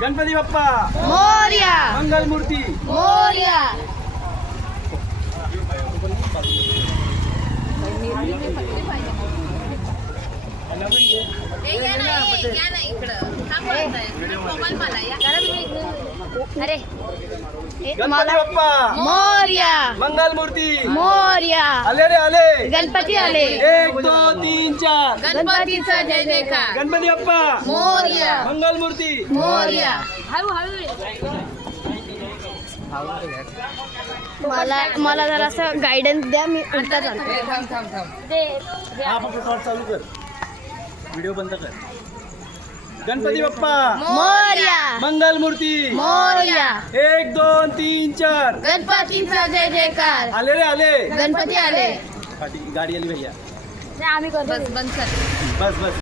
गणपती बाप्पा मोरया. मंगल मूर्ती मोरया. अरे गणपती बाप्पा मोरया. मंगल मूर्ती मोरया. आले रे आले गणपती आले. 1 2 3 4 गणपतीचा जय जयकार. गणपती बाप्पा मोरया. मंगल मूर्ती मोरया. मला जरा असं गायडन्स द्या, मी उलटा चालते. हा फक्त शॉर्ट चालू कर, व्हिडिओ बंद कर. गणपती बाप्पा मोरया. मंगल मूर्ती मोरया. 1 2 3 4 गणपतीचा जय जयकार. आले रे आले. गणपती आले. गाडी आली भैया. आम्ही करतो. बस बस